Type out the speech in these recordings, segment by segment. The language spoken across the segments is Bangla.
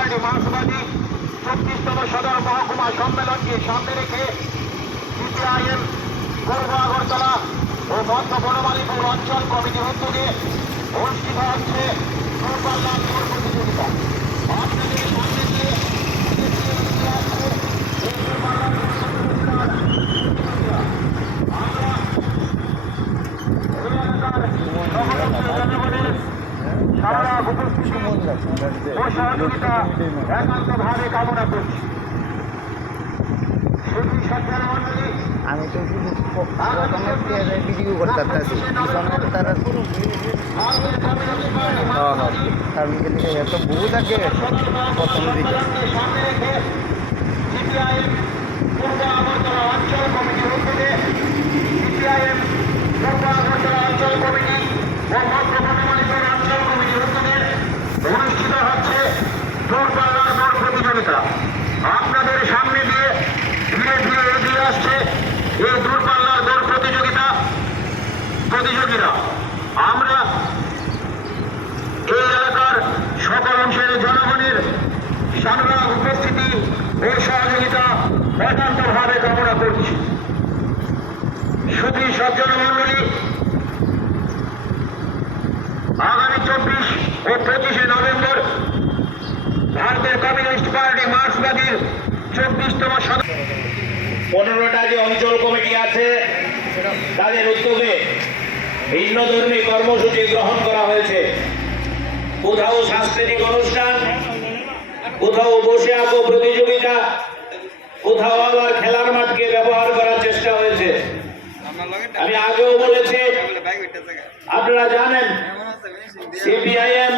পার্টি মার্ক্সবাদী 36তম সদর মহকুমা সম্মেলনকে সামনে রেখে সিপিআইএম পূর্ব আগরতলা ও মধ্য বনমালীপুর অঞ্চল কমিটির উদ্যোগে অনুষ্ঠিত হচ্ছে দূরপাল্লার দৌড় প্রতিযোগিতা। আপনাদের সামনে দিয়ে সহযোগিতা একান্তভাবে কামনা করছি। আমি তো শুধু ভিডিও করতে পারছি তারা কারণ এত বহু থাকে প্রথম দিকে অঞ্চল কমিটির উদ্যোগে সিপিআইএম পূর্ব আগরতলা অঞ্চল কমিটি ও মধ্য বনমালীপুর অঞ্চল কমিটির উদ্যোগে অনুষ্ঠিত হচ্ছে দূরপাল্লার দৌড় প্রতিযোগিতা। আপনাদের সামনে দিয়ে ধীরে ধীরে এগিয়ে আসছে এই দূরপাল্লার দৌড় প্রতিযোগীরা। আমরা এই এলাকার সকল অংশের জনগণের সাংবাদিক উপস্থিতি ও সহযোগিতা একান্তভাবে কামনা করছি। সুধী সজ্জন মন্ডলী, আগামী 24 ও 25শে নভেম্বর ভারতের কমিউনিস্ট পার্টি মার্ক্সবাদীর 34তম 15টা যে অঞ্চল কমিটি আছে তাদের উদ্যোগে ভিন্ন ধর্মী কর্মসূচি গ্রহণ করা হয়েছে। কোথাও সাংস্কৃতিক অনুষ্ঠান, কোথাও বসে আঁকো প্রতিযোগিতা, কোথাও আবার খেলার মাঠকে ব্যবহার করার চেষ্টা হয়েছে। আমি আগেও বলেছি, আপনারা জানেন সিপিআইএম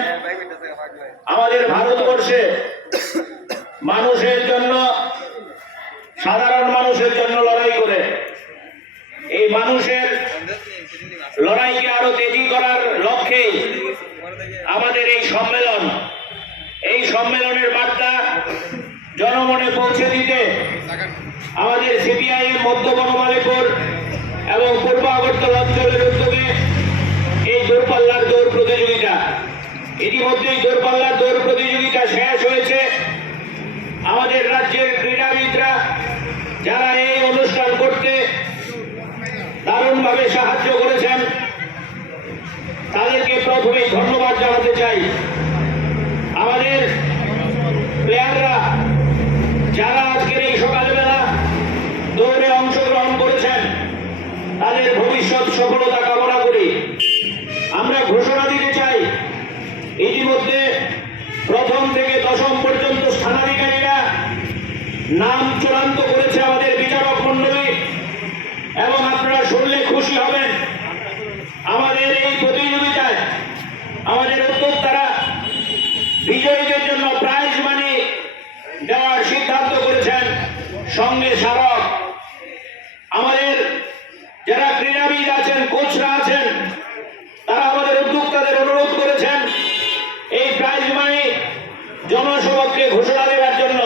আমাদের ভারতবর্ষে মানুষের জন্য, সাধারণ মানুষের জন্য লড়াই করে। এই মানুষের লড়াইকে আরো তেজি করার লক্ষ্যে আমাদের এই সম্মেলন, এই সম্মেলনের বার্তা জনমনে পৌঁছে দিতে আমাদের সিপিআইএম মধ্য বনমালীপুর এবং পূর্ব আগরতলা অঞ্চলের উদ্যোগে এই দূরপাল্লার দৌড় প্রতিযোগিতা। ইতিমধ্যেই দূরপাল্লার দৌড় প্রতিযোগিতা শেষ হয়েছে। আমাদের রাজ্যের ক্রীড়াবিদরা যারা এই অনুষ্ঠান করতে দারুণভাবে সাহায্য করেছেন, তাদেরকে প্রথমেই ধন্যবাদ জানাতে চাই। আমাদের প্লেয়াররা যারা আজকের এই সকালবেলা দৌড়ে অংশগ্রহণ করেছেন, তাদের ভবিষ্যৎ সফলতা কামনা করি। আমরা ঘোষণা দিতে চাই, ইতিমধ্যে প্রথম থেকে দশম পর্যন্ত স্থানাধিকারীরা নাম চূড়ান্ত করেছে আমাদের বিচারক মণ্ডলী, এবং আপনারা শুনলে খুশি হবেন। আমাদের এই প্রতিযোগিতায় আমাদের উদ্যোক্তারা বিজয়ীদের জন্য প্রাইজ মানি দেওয়ার সিদ্ধান্ত করেছেন, সঙ্গে স্মারক। আমাদের যারা ক্রীড়াবিদ আছেন, কোচরা আছেন, তারা আমাদের উদ্যোক্তাদের অনুরোধ করেছেন এই প্রাইজ মানি জনসভাকে ঘোষণা দেওয়ার জন্য।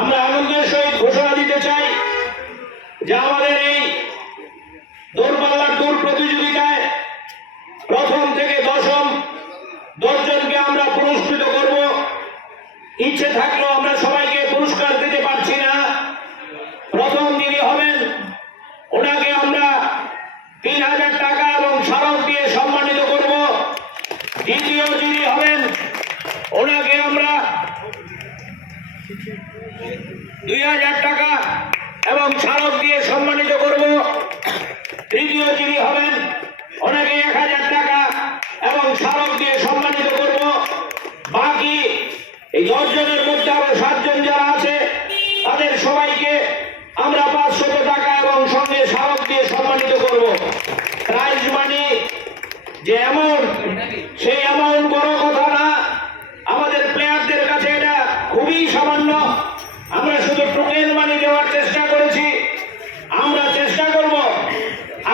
আমরা আনন্দের সহিত ঘোষণা দিতে চাই যে আমাদের এই দৌড়পাল্লার দৌড় প্রতিযোগিতায় প্রথম থেকে দশম 10 জনকে আমরা পুরস্কৃত করব। ইচ্ছে থাকলেও আমরা সবাইকে পুরস্কার দিতে পারছি না। প্রথম যিনি হবেন ওনাকে আমরা 3000 টাকা এবং স্মারক দিয়ে সম্মানিত করব। দ্বিতীয় যিনি হবেন ওনাকে আমরা 2000 টাকা এবং স্মারক দিয়ে সম্মানিত করব। তৃতীয় যিনি হবেন ওনাকে 1000 টাকা এবং স্মারক দিয়ে সম্মানিত করব। বাকি এই 10 জনের মধ্যে আরো 7 জন যারা আছে তাদের সবাইকে আমরা 500 টাকা এবং সঙ্গে স্মারক দিয়ে সম্মানিত করব। প্রাইজ মানি যে অ্যামাউন্ট, সেই অ্যামাউন্ট বড় কথা না, আমাদের প্লেয়ারদের কাছে এটা খুবই সামান্য। আমরা শুধু টোকেন মানি দেওয়ার চেষ্টা করেছি। আমরা চেষ্টা করব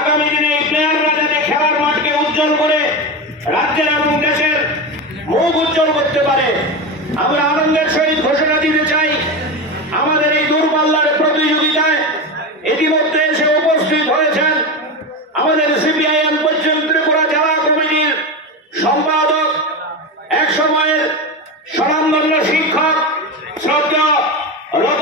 আগামী দিনে এই প্লেয়াররা যাতে খেলার মাঠকে উজ্জ্বল করে রাজ্যের এবং দেশের মুখ উজ্জ্বল করতে পারে। আমরা আনন্দের সহিত ঘোষণা দিতে চাই, আমাদের এই দূরপাল্লার প্রতিযোগিতায় ইতিমধ্যে এসে উপস্থিত হয়েছেন আমাদের সিপিআইএম পশ্চিম ত্রিপুরা জেলা কমিটির সম্পাদক, এক সময়ের স্বনামধন্য শিক্ষক রতন